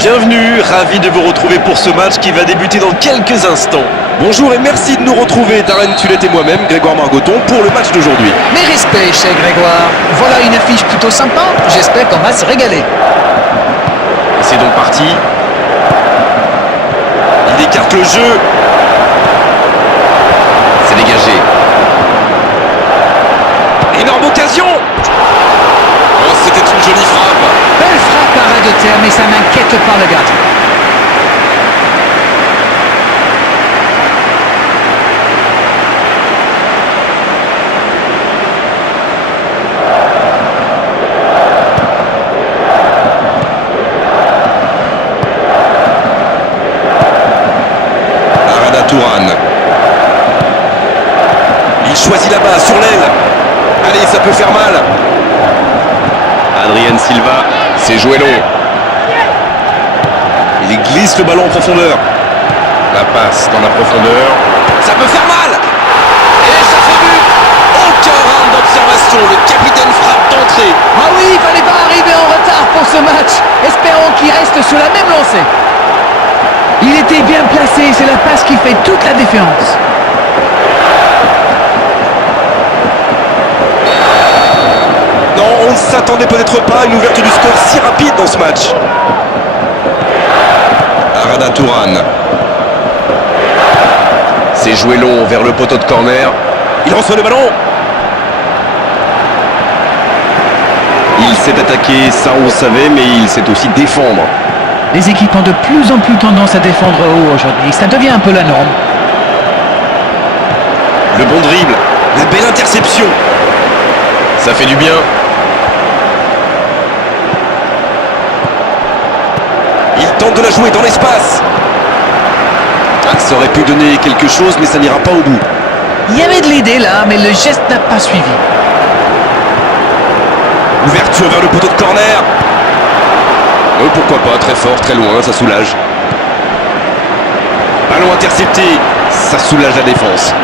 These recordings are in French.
Bienvenue, ravi de vous retrouver pour ce match qui va débuter dans quelques instants. Bonjour et merci de nous retrouver, Darren Tulette et moi-même, Grégoire Margoton, pour le match d'aujourd'hui. Mes respects, cher Grégoire. Voilà une affiche plutôt sympa, j'espère qu'on va se régaler. Et c'est donc parti. Il écarte le jeu. C'est dégagé. Énorme occasion. Oh, c'était une jolie frappe. Belle frappe à ras de terre, mais ça n'inquiète pas le gardien. Arada Turan. Il choisit là-bas, sur l'aile. Allez, ça peut faire mal. Adrien Silva, c'est joué long. Il glisse le ballon en profondeur. La passe dans la profondeur. Ça peut faire mal. Et ça fait but. Aucun round d'observation. Le capitaine frappe d'entrée. Ah oui, il fallait pas arriver en retard pour ce match. Espérons qu'il reste sur la même lancée. Il était bien placé, c'est la passe qui fait toute la différence. Non, on ne s'attendait peut-être pas à une ouverture du score si rapide dans ce match. Arada Turan. C'est joué long vers le poteau de corner. Il reçoit le ballon. Il s'est attaqué, ça on le savait, mais il sait aussi défendre. Les équipes ont de plus en plus tendance à défendre haut aujourd'hui. Ça devient un peu la norme. Le bon dribble, la belle interception. Ça fait du bien. Il tente de la jouer dans l'espace. Ah, ça aurait pu donner quelque chose, mais ça n'ira pas au bout. Il y avait de l'idée là, mais le geste n'a pas suivi. Ouverture vers le poteau de corner. Oh, pourquoi pas, très fort, très loin, ça soulage. Ballon intercepté, ça soulage la défense.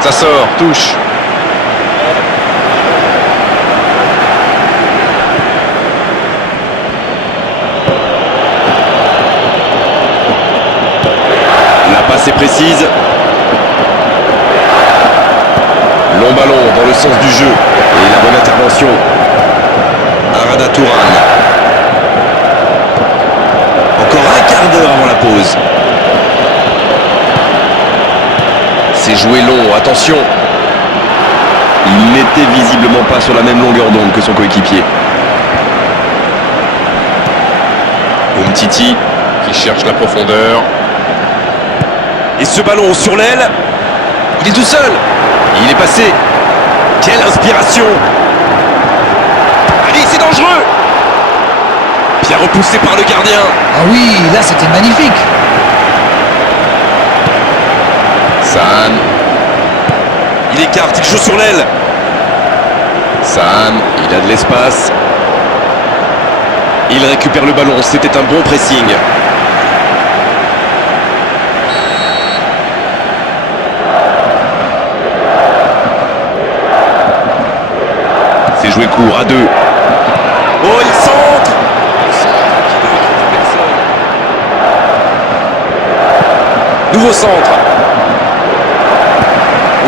Ça sort, touche. La passe est précise. Long ballon dans le sens du jeu. Et la bonne intervention. Arada Turan. Encore un quart d'heure avant la pause. C'est joué long, attention. Il n'était visiblement pas sur la même longueur d'onde que son coéquipier. Umtiti qui cherche la profondeur. Et ce ballon sur l'aile. Il est tout seul. Il est passé. Quelle inspiration. Allez, c'est dangereux. Bien repoussé par le gardien. Ah oui, là c'était magnifique. Sahn. Il écarte, il joue sur l'aile. Sahn, il a de l'espace. Il récupère le ballon, c'était un bon pressing. C'est joué court à deux. Oh, il centre. Nouveau centre.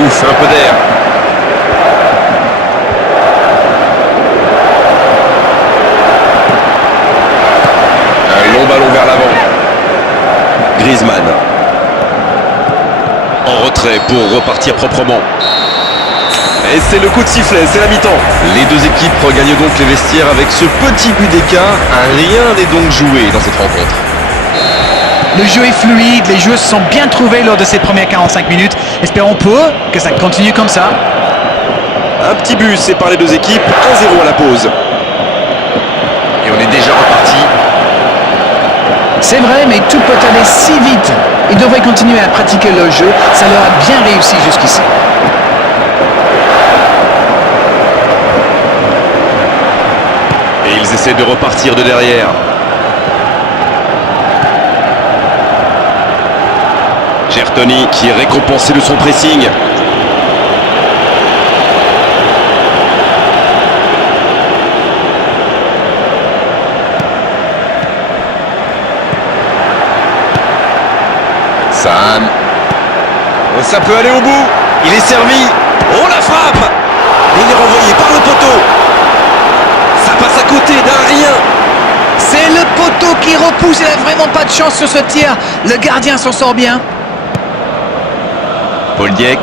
Ouf, un peu d'air. Un long ballon vers l'avant. Griezmann. En retrait pour repartir proprement. Et c'est le coup de sifflet, c'est la mi-temps. Les deux équipes regagnent donc les vestiaires avec ce petit but d'écart. Rien n'est donc joué dans cette rencontre. Le jeu est fluide, les joueurs se sont bien trouvés lors de ces premières 45 minutes. Espérons peu que ça continue comme ça. Un petit but sépare les deux équipes, 1-0 à la pause. Et on est déjà reparti. C'est vrai, mais tout peut aller si vite. Ils devraient continuer à pratiquer leur jeu. Ça leur a bien réussi jusqu'ici. Et ils essaient de repartir de derrière. Gertoni qui est récompensé de son pressing. Bam. Ça peut aller au bout. Il est servi. Oh, la frappe. Et il est renvoyé par le poteau. Ça passe à côté d'un rien. C'est le poteau qui repousse. Il n'a vraiment pas de chance sur ce tir. Le gardien s'en sort bien. Paul Dieck.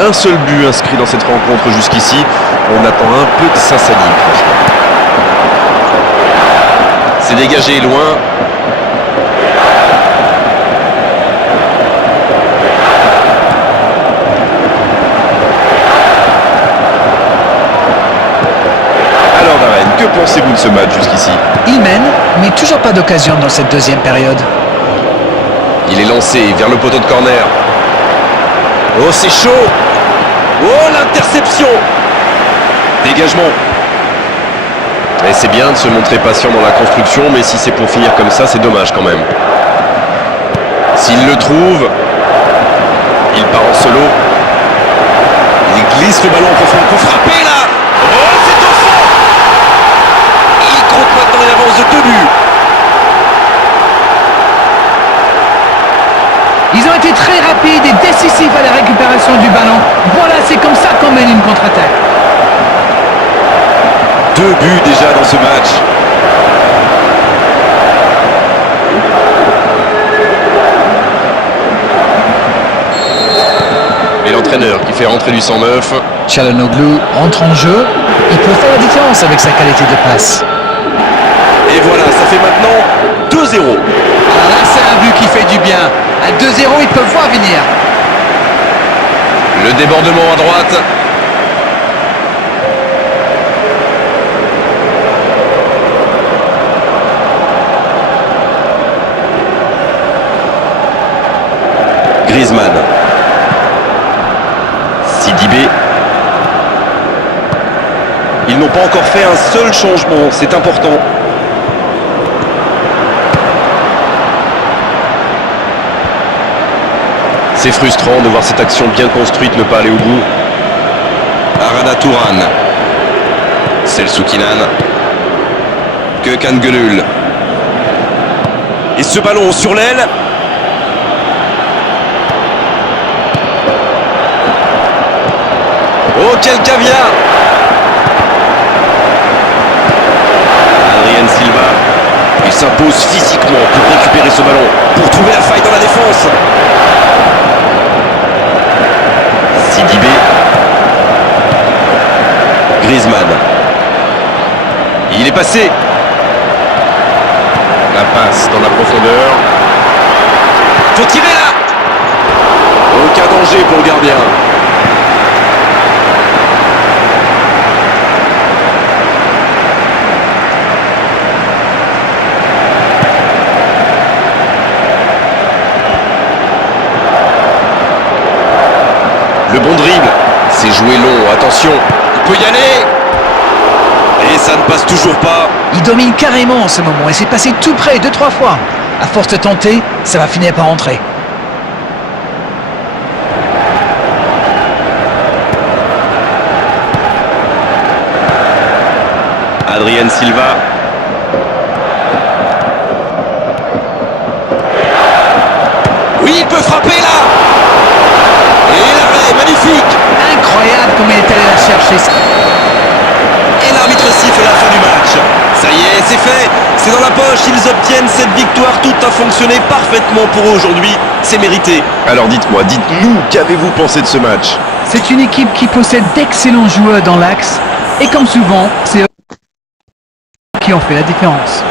Un seul but inscrit dans cette rencontre jusqu'ici. On attend un peu que ça s'anime, franchement. C'est dégagé loin. Alors Darren, que pensez-vous de ce match jusqu'ici? Il mène, mais toujours pas d'occasion dans cette deuxième période. Il est lancé vers le poteau de corner. Oh, c'est chaud. Oh, l'interception. Dégagement. Et c'est bien de se montrer patient dans la construction, mais si c'est pour finir comme ça, c'est dommage quand même. S'il le trouve, il part en solo. Il glisse le ballon pour frapper là. Oh, c'est au fond. Il compte maintenant une avance de 2 buts. Ils ont été très rapides et décisifs à la récupération du ballon. Voilà, c'est comme ça qu'on mène une contre-attaque. 2 buts déjà dans ce match. Et l'entraîneur qui fait rentrer du 109. Çalhanoğlu entre en jeu. Il peut faire la différence avec sa qualité de passe. Et voilà, ça fait maintenant 2-0. Alors là, c'est un but qui fait du bien. À 2-0, ils peuvent voir venir. Le débordement à droite. Griezmann. Sidibé. Ils n'ont pas encore fait un seul changement, c'est important. C'est frustrant de voir cette action bien construite ne pas aller au bout. Arada Turan. Selçuk-Inan. Gökhan Gönül. Et ce ballon sur l'aile. Oh, quel caviar! Adrien Silva. Il s'impose physiquement pour récupérer ce ballon, pour trouver la faille dans la défense. Sidibé. Griezmann. Il est passé. La passe dans la profondeur. Faut tirer là. Aucun danger pour le gardien. Le bon dribble, c'est joué long, attention, il peut y aller. Et ça ne passe toujours pas. Il domine carrément en ce moment et c'est passé tout près 2-3 fois. À force de tenter, ça va finir par entrer. Adrien Silva. Oui, il peut frapper là. Et l'arrêt, magnifique. Incroyable comme il est allé la chercher. Et l'arbitre siffle la fin du match. Ça y est, c'est fait. C'est dans la poche. Ils obtiennent cette victoire. Tout a fonctionné parfaitement pour eux aujourd'hui. C'est mérité. Alors dites-moi, dites-nous, qu'avez-vous pensé de ce match? C'est une équipe qui possède d'excellents joueurs dans l'axe. Et comme souvent, c'est eux qui ont fait la différence.